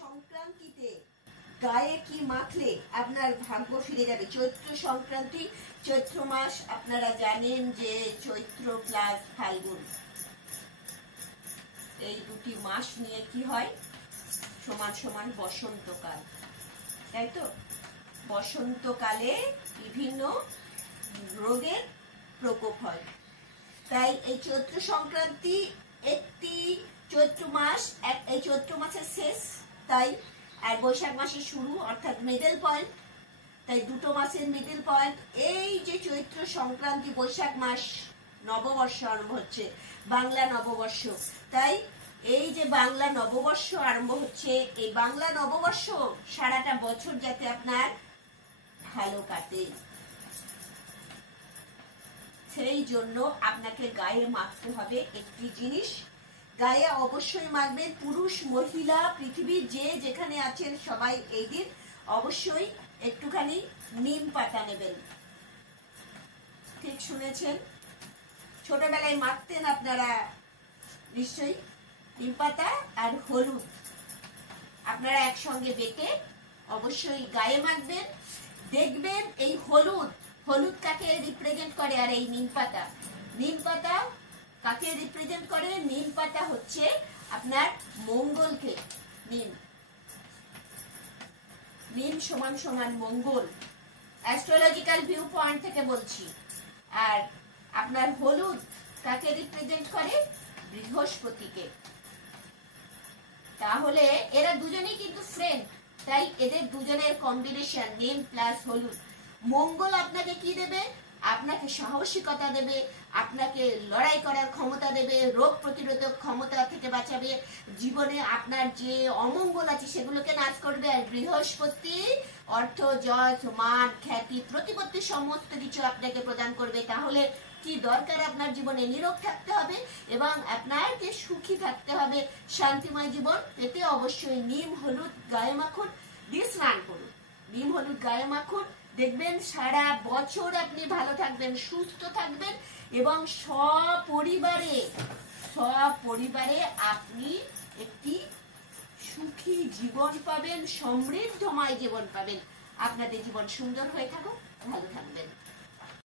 সংক্রান্তিতে গায়ে কি মাখলে আপনার ভাগ্য ফিরে যাবে। চৈত্র সংক্রান্তি, চৈত্র মাস আপনারা জানেন যে চৈত্র প্লাস ফাল্গুন, এই দুটি মাস নিয়ে কি হয়, সমান সমান বসন্তকাল, তাই তো? বসন্তকালে বিভিন্ন রোগের প্রকোপ হয়। তাই এই চৈত্র সংক্রান্তি একটি চৈত্র মাস, এই চৈত্র মাসের শেষ, তাই আর বৈশাখ মাসের শুরু অর্থাৎ মিডল পয়েন্ট, তাই দুটো মাসের মিডল পয়েন্ট। এই যে চৈত্র সংক্রান্তি, বৈশাখ মাস নববর্ষ আরম্ভ হচ্ছে, বাংলা নববর্ষ। তাই এই যে বাংলা নববর্ষ আরম্ভ হচ্ছে, এই বাংলা নববর্ষ সারাটা বছর যাতে আপনার ভালো কাটে, সেই জন্য আপনাকে গায়ে মাখতে হবে একটি জিনিস। গায়ে অবশ্যই মাখবেন, পুরুষ মহিলা পৃথিবীর যে যেখানে আছেন সবাই এই দিন অবশ্যই একটুখানি নিম পাতা নেবেন। ঠিক শুনেছেন, ছোটবেলায় মাখতেন আপনারা নিশ্চয়ই। নিম পাতা আর হলুদ আপনারা একসঙ্গে বেটে অবশ্যই গায়ে মাখবেন। দেখবেন এই হলুদ কাকে রিপ্রেজেন্ট করে, আর এই নিম পাতা কাকে রিপ্রেজেন্ট করে? নিম পাতা হচ্ছে আপনার মঙ্গলকে। নিম সমান সমান মঙ্গল, অ্যাস্ট্রোলজিক্যাল ভিউ পয়েন্ট থেকে বলছি। আর আপনার হলুদ কাকে রিপ্রেজেন্ট করে? বৃহস্পতিকে। তাহলে এরা দুজনেই কিন্তু ফ্রেন্ড, তাই এদের দুজনের কম্বিনেশন নিম প্লাস হলুদ। মঙ্গল আপনাকে কি দেবে? আপনাকে সাহসিকতা দেবে, আপনাকে লড়াই করার ক্ষমতা দেবে, রোগ প্রতিরোধক ক্ষমতা থেকে বাঁচাবে, জীবনে আপনার যে অমঙ্গল আছে সেগুলোকে নাশ করবে। আর বৃহস্পতি অর্থ, যশ, মান, খ্যাতি, প্রতিপত্তি সমস্ত কিছু আপনাকে প্রদান করবে। তাহলে কি দরকার? আপনার জীবনে নীরব থাকতে হবে এবং আপনাকে সুখী থাকতে হবে, শান্তিময় জীবন পেতে অবশ্যই নিম হলুদ গায়ে মাখুন, দিয়ে স্নান করুন। নিম হলুদ গায়ে মাখুন, দেখবেন সারা বছর আপনি ভালো থাকবেন, সুস্থ থাকবেন এবং সপরিবারে আপনি একটি সুখী জীবন পাবেন, সমৃদ্ধময় জীবন পাবেন। আপনাদের জীবন সুন্দর হয়ে থাকুক, ভালো থাকবেন।